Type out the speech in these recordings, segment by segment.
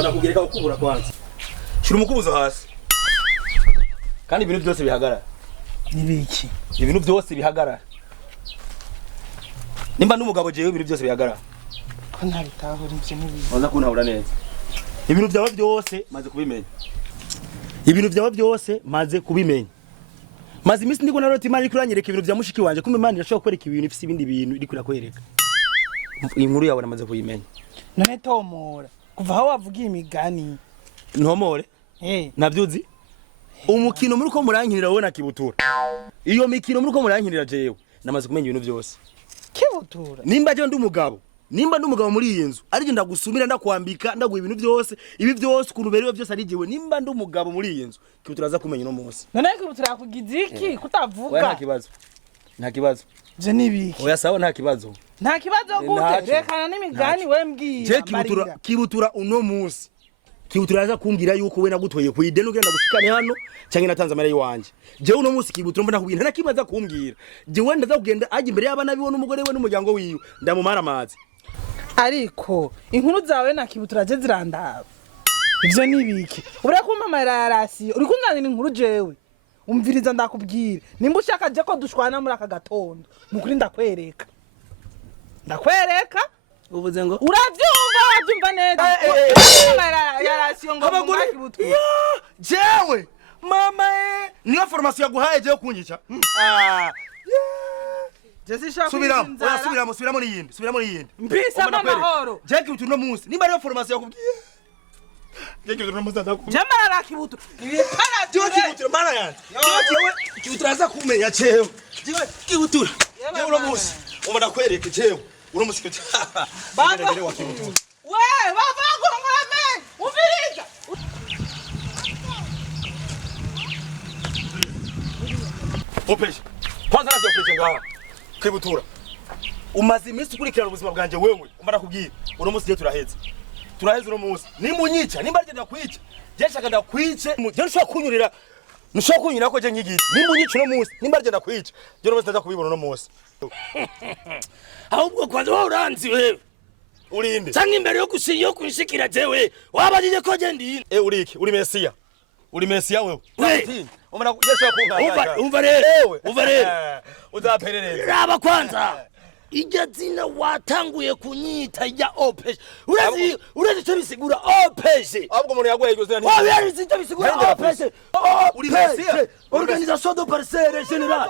Mbona kugereka ukubura kwanza. Shira umukubuzo hasi. Kandi ibintu byose bihagarara. Nibiki? Ibintu byose bihagarara. Nimba n'umugabo jewe ibintu byose bihagarara. Ko ntabitahura ivyo n'ibintu. Waza kunahura neza. Ibintu byawe byose maze kubimenya. Ibintu byawe byose maze kubimenya. Maze imisi ndiko naroti imana iri kuranyereka ibintu bya mushiki wanje kumbe imana irashobora kwereka ibintu ifise ibindi bintu iri kurakwereka. Inkuru yawe namaze kuyimenya. None tomora. Kuva aho wavugiye imigani. Ntomore? Navyuzi? Umukino muri ko murankirira wowe na Kibutura. Iyo mikino muri ko murankirira jewe namaze kumenya ibintu byose. Kibutura? Nimba je ndi umugabo. Nimba ndi umugabo muri iyi nzu, ari je ndagusumira ndakwambika ndaguha ibintu byose, ibi byose kuruberewe byose ari jewe. Nimba ndi umugabo muri iyi nzu, Kibutura aza kumenya no munsi. None Kibutura yakugize iki kutavuga? Oya nta kibazo. Nta kibazo. Je nibiki? Oya sawa nta kibazo. Nta kibazo gute? Rekana n'imigani we mbwira. Je Kibutura uno munsi. Kibutura aza kumbwira yuko we nagutoye ku ideni ugenda gushikane hano canke natanze amara yiwanje. Je uno munsi Kibutura mbona kubwira nta kibazo kumbwira. Je wenda za kugenda aje imbere y'abana biwe n'umugore we n'umuryango wiwe. Ndamumara amazi. Ariko inkuru zawe na Kibutura je zirandaba. Ivyo nibiki? Ubura kumpa amara yarasiyo. Uri kunzanira inkuru jewe. Umviriza ndakubwira. Nimba ushaka je ko dushwana muri aka gatondo. Mukuri ndakwereka. Ndakwereka? Uvuze ngo uravyumva neza. Yarasiyo ngo Kibutura. Jewe mama niyo formation yaguhaye je kunyica. Subiramo niyindi. Mbisa amahoro. Je Kibutura no munsi. Nimba niyo formation yakubwiye. Je Kibutura no munsi ndakubwiye. Jamara Kibutura. Kibutura mara yanjye. Kibutura aza kumenya jewe. Kibutura. Je uno munsi. Umana kwereka jewe. Uno munsi Kibutura. Baba. We, baba ngorame. Uviriza. Opeje. Kwanza navyo opeje ngaha. Kibutura. Umaze iminsi ukurikirana ubuzima bwanje wewe. Umara kubwira. Uno munsi je turaheze. Turaheze uno munsi. Nimunyica, nimba je ndakwica. Je shaka ndakwice. Je nshaka kunyurira. Nshaka kunyura ko je nkigiti. Nimunyica uno munsi. Nimba je ndakwica. Je uno munsi ndaza kubibona uno munsi. Ahubwo kwanza wa uranzi wewe. Urinde. Canke imbere yo gushira kunshikira jewe. Wabajije ko je ndi. Uriki, uri Mesia. Uri Mesia wewe. Umana yashaka kunkanga. Umva rero. Umva rero. Uzaperereza. Raba kwanza. Ijya zina watanguye kunyita ya Opeje. Urazi cyo bisigura Opeje. Ahubwo umuntu yaguye iryo zina nti. Urazi cyo bisigura Opeje. Uri Mesia. Organisation de parcelle générale.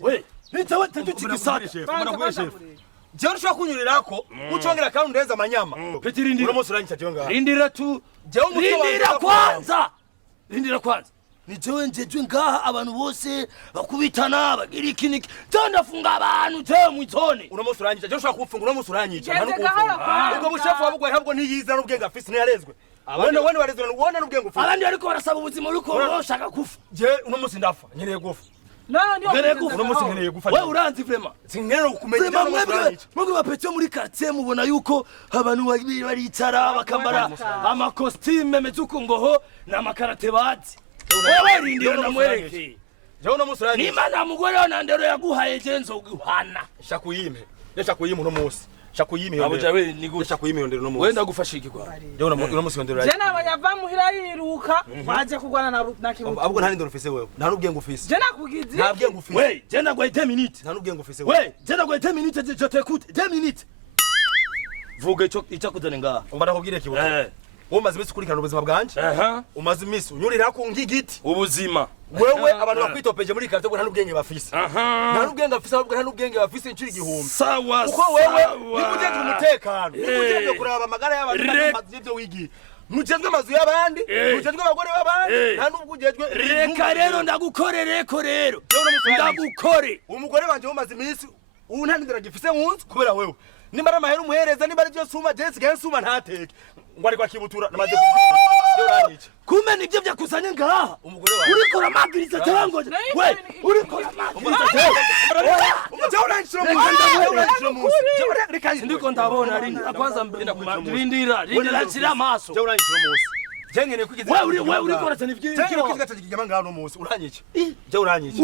We. Nitawe tetutikisana. Je ushaka kunyirirako ucongera kandi ndeza amanyama. Peti rindira. Uno munsi uranyita jewe ngaha. Rindira tu. Rindira kwanza. Ni jewe njejwe ngaha abantu bose bakubitana bagira ikiniki. Tondafunga abantu je mwitone. Uno munsi uranyita je ushaka kumfunga uno munsi uranyita. Ubwo bushafu wabugwa ntabwo niyiza n'ubwenge afise ntiyarezwe. Wone warezwe wone n'ubwenge ufise. Abandi ariko barasaba ubuzima uriko ushaka kufa. Je uno munsi ndafa nkeneye gufa. Uno munsi nkeneye gufa. Wewe uranzi vraiment. Sinkeneye kukumenya uno munsi uranyita. Mwebwe bapetse muri quartier mubona yuko abantu baricara bakambara amakostime mezuko ngoho n'amakarate bazi. Wewe rindira namwereke. Je uno munsi uranyita. Nimana mugore wa ndero yaguhaye je nzoguhana. Shakuyime. Shakuyime uno munsi. Shakuyime. Abuja we nigo shakuyime ndero uno munsi. Wenda gufasha iki kwa. Je uno munsi ndero. Je nabanyava muhira yiruka baje kugwana na Kibutura. Ahubwo nta ndero ufise wewe. Nta n'ubwenge ufise. Je nakugize. Nta bwenge ufise. We, je nagwaye 10 minutes. Nta n'ubwenge ufise wewe. We, je nagwaye 10 minutes je t'écoute. 10 minutes. Vuga ico kuzana ngaha. Umbara kubwire Kibutura. Umaze iminsi ukurikirana ubuzima bwanje. Umaze iminsi unyurira ko ngigiti. Ubuzima. Wewe abantu bakwitopeje muri karate nta n'ubwenge bafise. Nta n'ubwenge afise ahubwo nta n'ubwenge bafise incuri igihumbi. Sawa. Uko wewe nikujejwe umutekano. Nikujejwe kuraba amagara y'abantu n'amazi y'ibyo wigiye. Nujejwe amazu y'abandi, nujejwe abagore b'abandi, nta n'ubwo ujejwe. Reka rero ndagukorereko rero. Ndagukore. Umugore wanje umaze iminsi ubu nta ndira gifise munsi kubera wewe. Nimba amahera umuhereza nimba ari byo suma Jesse gen suma ntateke. Ngo ari kwa Kibutura namaze kubyura. Kumbe nibyo byakuzanye ngaha. Umugore wawe uriko ramagiriza cyangwa we uriko ramagiriza ndiko ndabona rindira kwanza rindira zira amaso Jengene kwigize. wewe uri koratana Jengene ivy'ikiro kwigize gategeka ngaho no munsi. Uranyica. Je uranyica.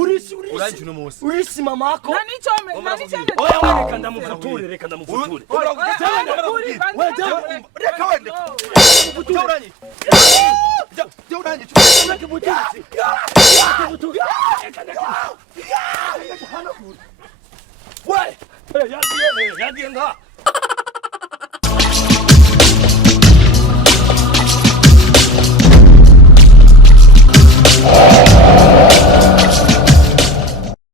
Uranyica no munsi. urisi mamako nani chome oya we reka ndamufuture reka ndamufuture Reka wende. Je uranyica. Je uranyica. we yagiye nga